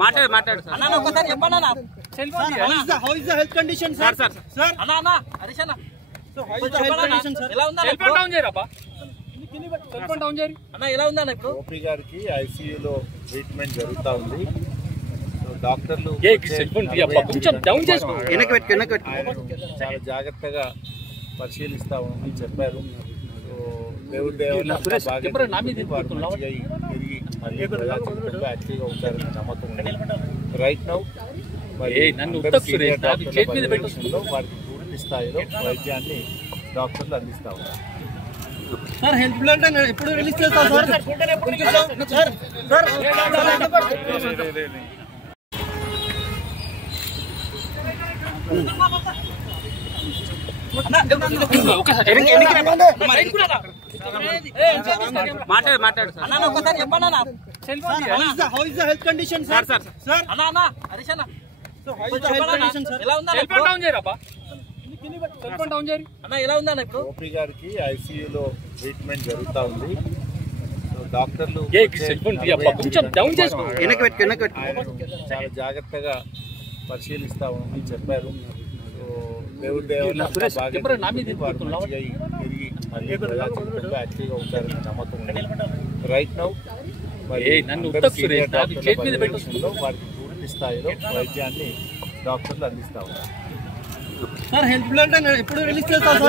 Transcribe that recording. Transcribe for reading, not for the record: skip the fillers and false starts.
మాట్లాడు అన్న ఒకసారి చెప్పండి అన్న how is the health condition sir sir అన్న హరీష్ అన్న so how is the health condition sir ఎలా ఉందా సెల్ ఫోన్ డౌన్ చేయరాపా సెల్ ఫోన్ డౌన్ చేయరి అన్న ఎలా ఉందా ఇప్పుడు ఓపీ గారికి ఐసీయూలో ట్రీట్మెంట్ జరుగుతా ఉంది. సో డాక్టర్లు సెల్ ఫోన్ కొంచెం డౌన్ చేసుకో చాలా జాగ్రత్తగా పరిశీలిస్తామని చెప్పారు. సో దేవుడి దేవుడు యాక్టివ్గా ఉంటారని నమ్మకం ఉంది. రైట్ నౌ వారికి పూర్తి స్థాయిలో వైద్యాన్ని డాక్టర్లు అందిస్తా ఉన్నారు. సార్ హెల్త్ బ్లడ్ ఎప్పుడు రిలీజ్ చేస్తారు మాట్లాడు అన్న ఒకసారి చెప్పండి అన్న how is the health condition sir sir అన్న హరీష్ అన్న so how is the health condition sir ఎలా ఉందా సెల్ ఫోన్ డౌన్ చేయరాపా సెల్ ఫోన్ డౌన్ చేయరి అన్న ఎలా ఉందా ఇప్పుడు ఓపీ గారికి ఐసీయూలో ట్రీట్మెంట్ జరుగుతా ఉంది. సో డాక్టర్లు సెల్ ఫోన్ కొంచెం డౌన్ చేసుకో చాలా జాగ్రత్తగా పరిశీలిస్తామని చెప్పారు. సో దేవుడి దేవుడు యాక్టివ్గా ఉంటారని నమ్మకం ఉంది. రైట్ నౌ వారికి పూర్తి స్థాయిలో వైద్యాన్ని డాక్టర్లు అందిస్తా ఉన్నారు. సార్ హెల్త్ బ్లడ్ ఎప్పుడు రిలీజ్ చేస్తారు